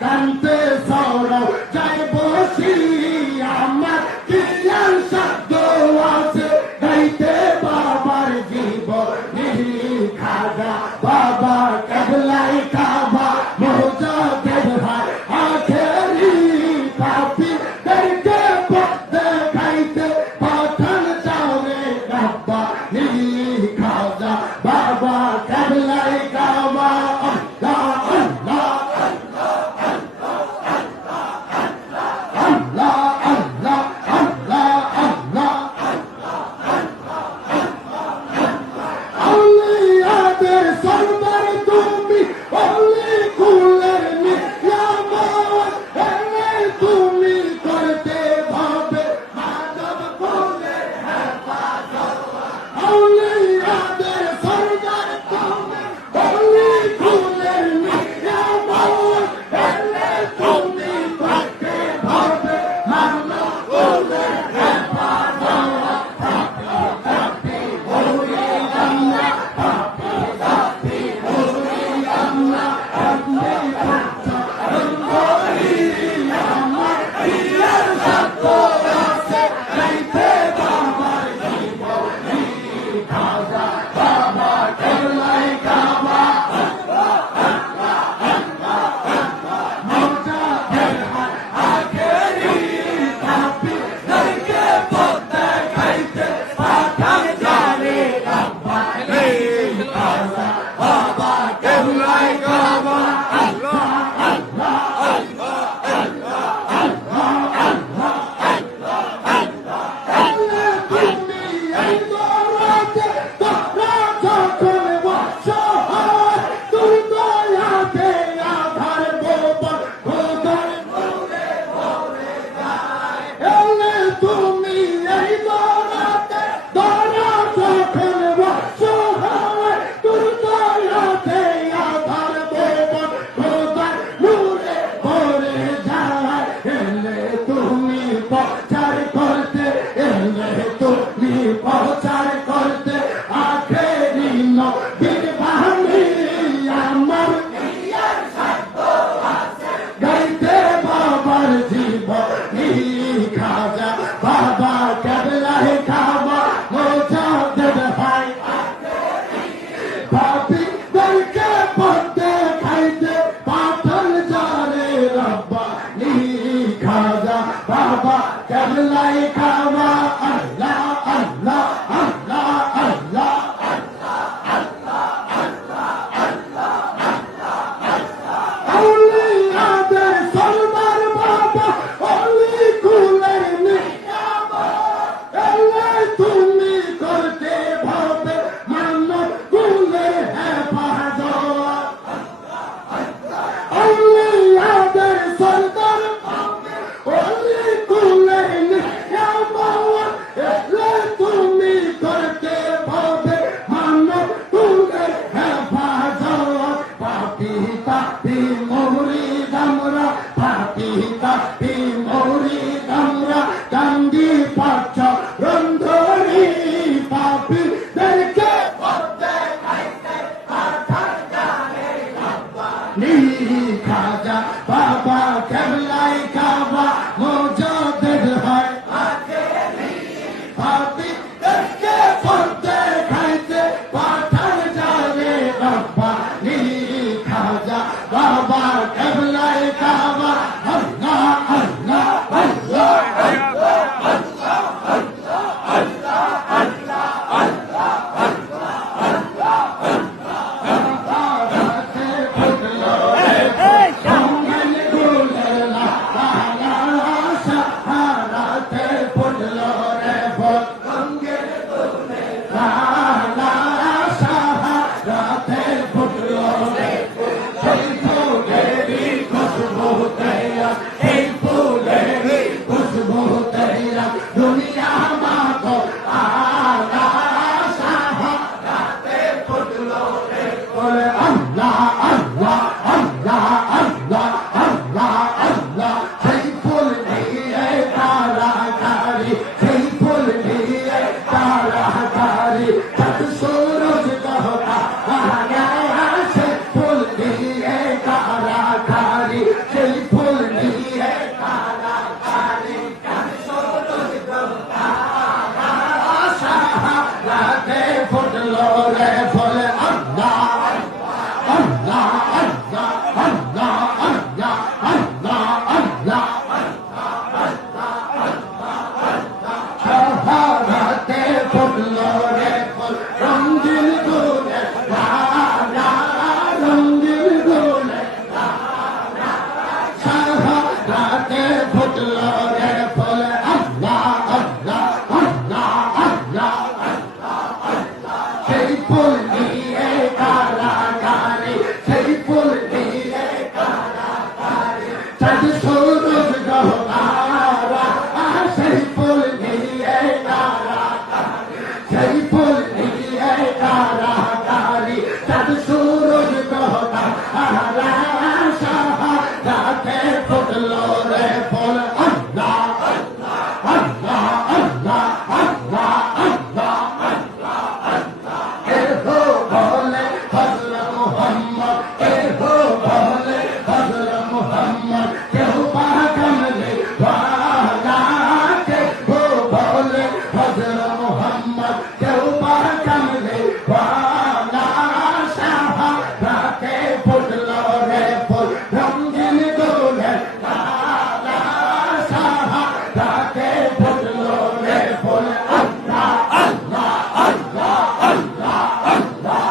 কান্তে সরো যাই বসি আমার কি আর শব্দ আছে গাইতে বাবার জীবনী খাজা বাবা কেবলাই কাবা মুজাদ্দিদ ভাই আখেরি পাপি করকে পথে খাইতে পাঠান যাবে বাবা নি খাজা বাবা কেবলাই কাবা আল্লাহ আল্লাহ আল্লাহ আল্লাহ আল্লাহ আউলিয়াদের সরদার তুমি অলি কুলের নিয়ামত এনে তুমি করতে ভাবে মানব কুলের হেফাজত আউলিয়াদের সরদার তুমি অলি কুলের নিয়ামত এনে তুমি করতে ভাবে মানব কুলের হেফাজত পাপি হরি আল্লাহ পাপি হরি আল্লাহ আপনি আমার প্রিয়ার সত্য আছে গাইতে বাবার জীবনী খাজা বাবা কেবলাই কাবা মুজাদ্দিদ ভাই আখেরি পাপি করকে পথে খাইতে পাঠান যাবে বাবা নি খাজা বাবা কেবলাই কাবা আল্লাহ আল্লাহ আল্লাহ আল্লাহ আল্লাহ আল্লাহ তুমি এই দরাতে তোরা যখন বসহায় তুমি দয়াতে আধার গোপন খোদার নূরে ভরে যায় আল্লাহ তুমি এই দরাতে তোরা যখন বসহায় তুমি দয়াতে আধার গোপন খোদার নূরে ভরে যায় এলে তুমি প্রচার করতে এলে তুমি প্রচার করতে আখেরি নবীর বাণী আমার প্রিয়ার শব্দ আছে গাইতে বাবার জীবনী খাজা বাবা কেবলাই কাবা মুজাদ্দিদ ভাই পাপি করকে পথে খাইতে পাঠান যারে রব্বানি খাজা বাবা কেবলাই কাবা আল্লাহ আল্লাহ আল্লাহ আল্লাহ আউলিয়াদের সরদার বাবা অলি কুলের নিয়ামত এলে তুমি করতে ভাবে মানব কুলের হেফাজত আউলিয়াদের সরদার বাবা অলি কুলের নিয়ামত এলে তুমি করতে ভাবে মানব কুলের হেফাজত পাপি তাপি মৌরি দামরা পাপি তাপি মৌরি দামরা কান্দি পাচ্ছ রন্ধরি পাপি দেখে পথে খাইতে পাঠান যাবে বাবা নি খাজা বাবা কেবলাই কাবা মুজাদ্দিদ ভাই পাপি দেখে পথে খাইতে পাঠান যাবে বাবা নি খাজা বাবা কেবলাই কাবা আল্লাহ আল্লাহ আল্লাহ সেই ফুল নিয়ে কারাকারি শাহাদাতে ফুটলো রে ফুল আল্লাহ আল্লাহ আল্লাহ আল্লাহ আল্লাহ আল্লাহ আল্লাহ শাহাদাতে ফুটলো রে ফুল রঙিন গুলে রঙিন গুলে শাহাদাতে ফুটলো রে ফুল আল্লাহ আল্লাহ আল্লাহ আল্লাহ সেই ফুল নিয়ে কারাকারি সেই ফুল নিয়ে কারাকারি চাঁদ সূরজ গ্রহ তারা সেই ফুল নিয়ে কারাকারি সেই ফুল নিয়ে কারাকারি চাঁদ সূরজ গ্রহ তারা শাহাদাতে ফুটলো রে ফুল আল্লাহ আল্লাহ আল্লাহ আল্লাহ আল্লাহ এহো বলে হযরত মুহাম্মদ এহো বলে হযরত মুহাম্মদ কেউ পাকামলে ওয়ালা কেউ বলে হযরত মুহাম্মদ কেউ পাকামলে ওয়ালা শাহাদাতে ফুটলো রে ফুল রঙিন গুলে লালা শাহাদাতে ফুটলো রে ফুল আল্লাহ আল্লাহ আল্লাহ আল্লাহ আল্লাহ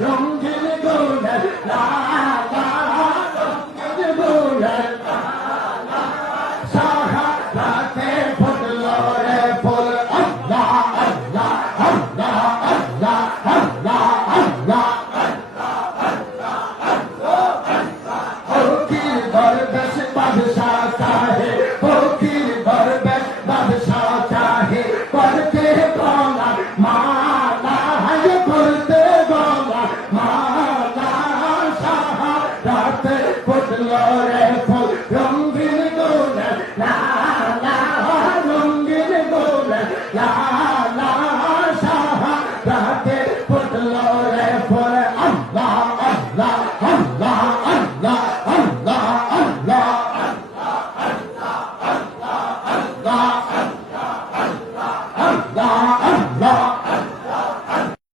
রঙিন গুলে লালা রঙিন গুলে শাহাদাতে ফুটলো রে ফুল আল্লাহ আল্লাহ আল্লাহ আল্লাহ আল্লাহ আল্লাহ ফকির দরবেশ বাদশাহ চাহে ফকির দরবেশ বাদশাহ চাহে করতে গলা মালা হায় করতে গলা মালা শাহাদাতে ফুটলো রে ফুল রঙিন গুলে লালা রঙিন গুলে লালা শাহাদাতে ফুটলো রে ফুল আল্লাহ আল্লাহ